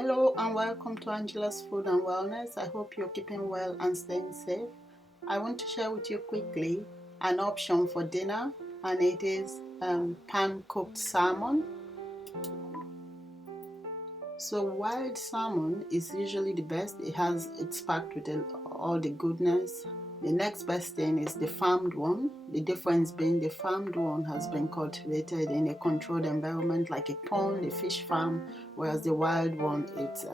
Hello and welcome to Angela's Food and Wellness. I hope you're keeping well and staying safe. I want to share with you quickly an option for dinner, and it is pan-cooked salmon. So wild salmon is usually the best. It's packed with all the goodness. The next best thing is the farmed one. The difference being the farmed one has been cultivated in a controlled environment like a pond, a fish farm, whereas the wild one, it's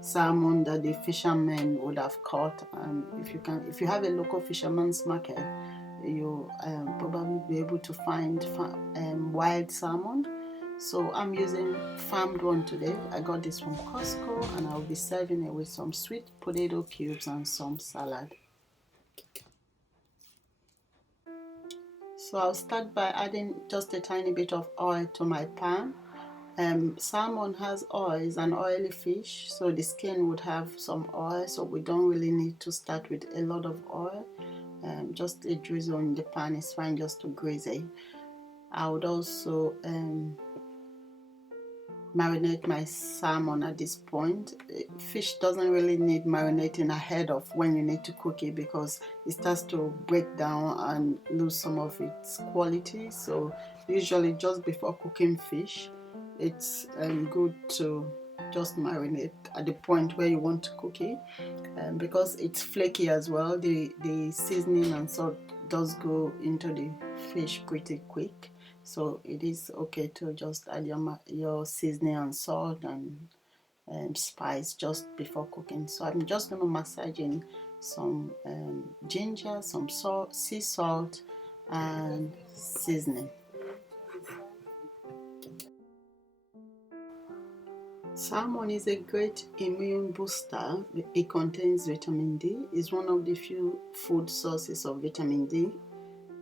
salmon that the fishermen would have caught. And if you have a local fisherman's market, you probably be able to find wild salmon. So I'm using farmed one today. I got this from Costco, and I'll be serving it with some sweet potato cubes and some salad. So I'll start by adding just a tiny bit of oil to my pan. Salmon has oil, it's an oily fish, so the skin would have some oil, so we don't really need to start with a lot of oil. Just a drizzle in the pan is fine, just to grease it. I would also marinate my salmon at this point. Fish doesn't really need marinating ahead of when you need to cook it, because it starts to break down and lose some of its quality. So usually just before cooking fish, it's good to just marinate at the point where you want to cook it, because it's flaky as well. The seasoning and salt does go into the fish pretty quick. So it is okay to just add your seasoning and salt and spice just before cooking. So I'm just going to massage in some ginger, some salt, sea salt, and seasoning. Salmon is a great immune booster. It contains vitamin D. It's one of the few food sources of vitamin D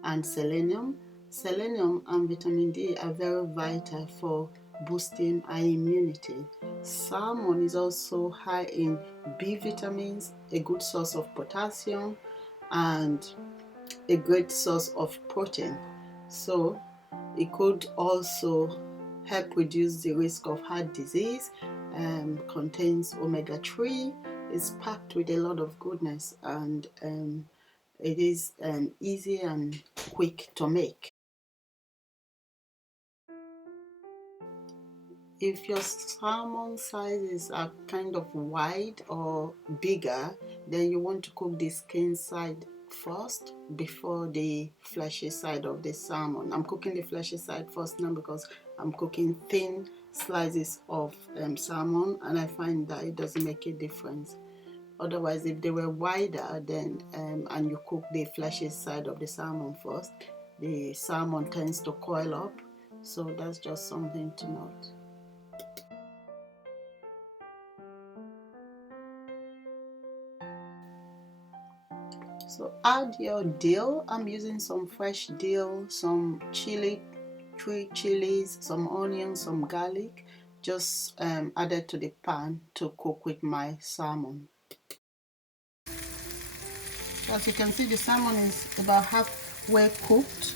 and selenium. Selenium and vitamin D are very vital for boosting our immunity. Salmon is also high in B vitamins, a good source of potassium, and a great source of protein. So it could also help reduce the risk of heart disease. Contains omega-3. It's packed with a lot of goodness, and it is easy and quick to make. If your salmon sizes are kind of wide or bigger, then you want to cook the skin side first before the fleshy side of the salmon. I'm cooking the fleshy side first now because I'm cooking thin slices of salmon, and I find that it doesn't make a difference. Otherwise, if they were wider, then and you cook the fleshy side of the salmon first, the salmon tends to coil up. So that's just something to note. So add your dill. I'm using some fresh dill, some chili, 3 chilies, some onions, some garlic, just added to the pan to cook with my salmon. As you can see, the salmon is about halfway cooked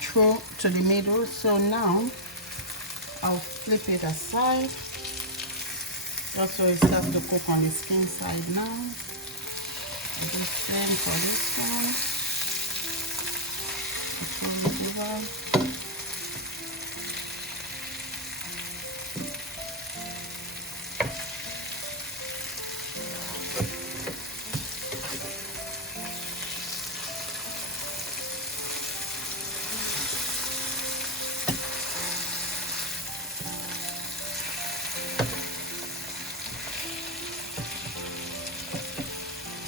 through to the middle. So now I'll flip it aside, just so it starts to cook on the skin side now. I'll do the same for this one.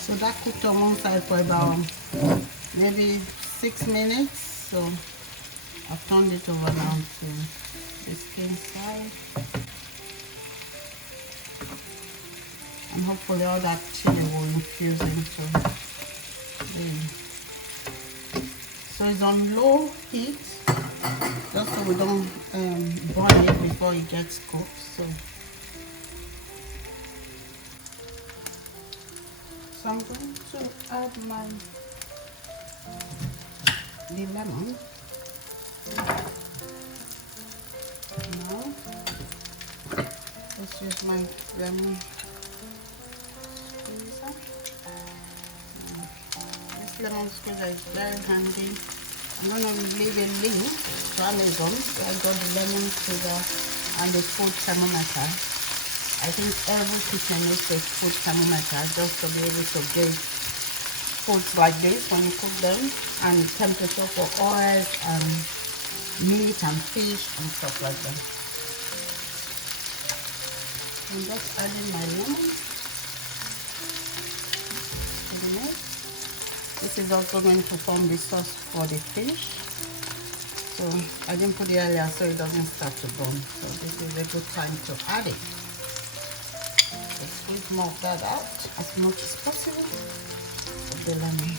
So that cooked on one side for about maybe 6 minutes. So I've turned it over now to the skin side. And hopefully all that chili will infuse into the... So it's on low heat, just so we don't burn it before it gets cooked. So I'm going to add the lemon now, just use my lemon squeezer. This lemon squeezer is very handy. I'm going to leave a link to Amazon where I got the lemon squeezer and the food thermometer. I think every kitchen needs a food thermometer just to be able to gauge foods like this when you cook them, and temperature for oils and meat and fish and stuff like that. I'm just adding my lemon to the mix. This is also going to form the sauce for the fish. So I didn't put it earlier so it doesn't start to burn. So this is a good time to add it. So squeeze more of that out as much as possible with the lemon.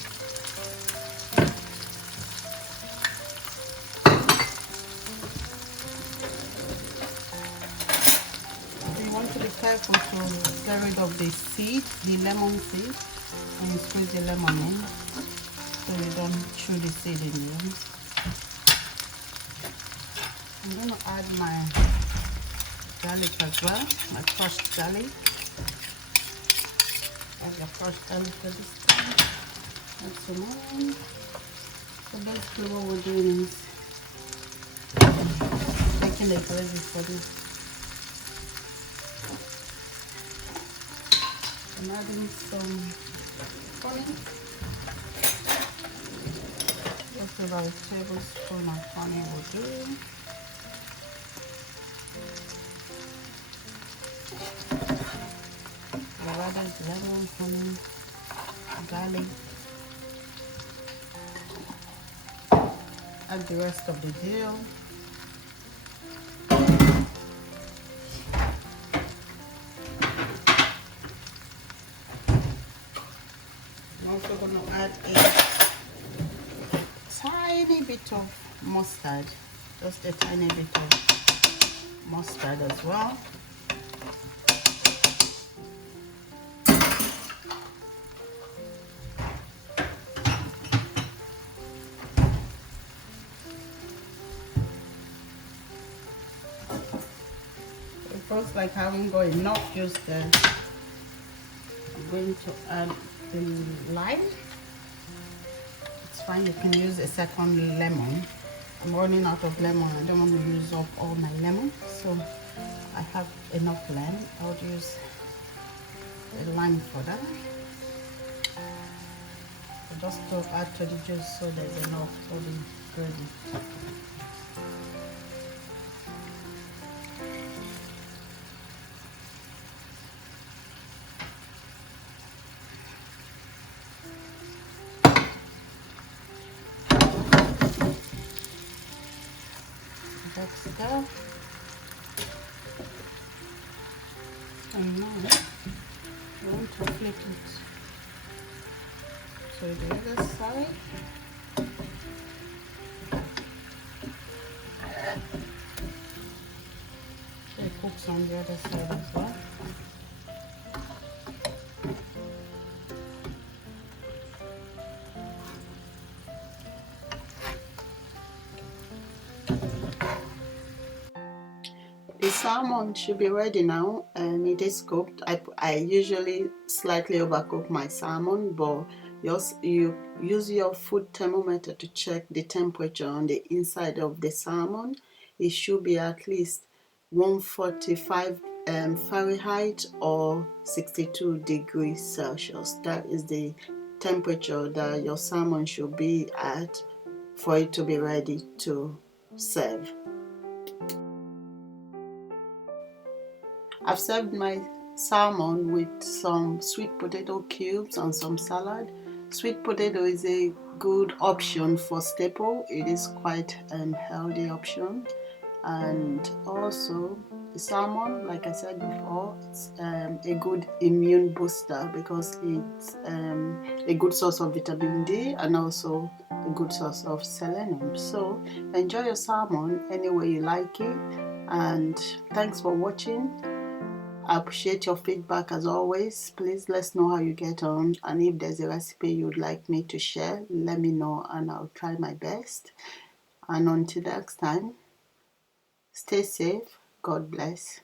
You want to be careful to get rid of the seed, the lemon seed, when you squeeze the lemon in, so you don't chew the seed in the end. I'm going to add my garlic as well, my crushed garlic. Add the crushed garlic for this time. That's some more. So basically what we're doing is making the gravy for this. I'm adding some honey. Just about a tablespoon of honey will do. Rather lemon, honey, garlic. Add the rest of the dill. I'm also going to add a tiny bit of mustard, just a tiny bit of mustard as well. Because like I haven't got enough juice there, I'm going to add the lime. It's fine, you can use a second lemon. I'm running out of lemon. I don't want to use up all my lemon, so I have enough lime. I'll use the lime for that. So just to add to the juice so there's enough for the gravy. That's that. And now I want to flip it to the other side. So it cooks on the other side as well. The salmon should be ready now, and it is cooked. I usually slightly overcook my salmon, but you use your food thermometer to check the temperature on the inside of the salmon. It should be at least 145 Fahrenheit or 62 degrees Celsius. That is the temperature that your salmon should be at for it to be ready to serve. I've served my salmon with some sweet potato cubes and some salad. Sweet potato is a good option for staple. It is quite a healthy option. And also the salmon, like I said before, it's a good immune booster because it's a good source of vitamin D and also a good source of selenium. So enjoy your salmon any way you like it, and thanks for watching. I appreciate your feedback as always. Please let us know how you get on, and if there's a recipe you'd like me to share, let me know and I'll try my best. And until next time, stay safe. God bless.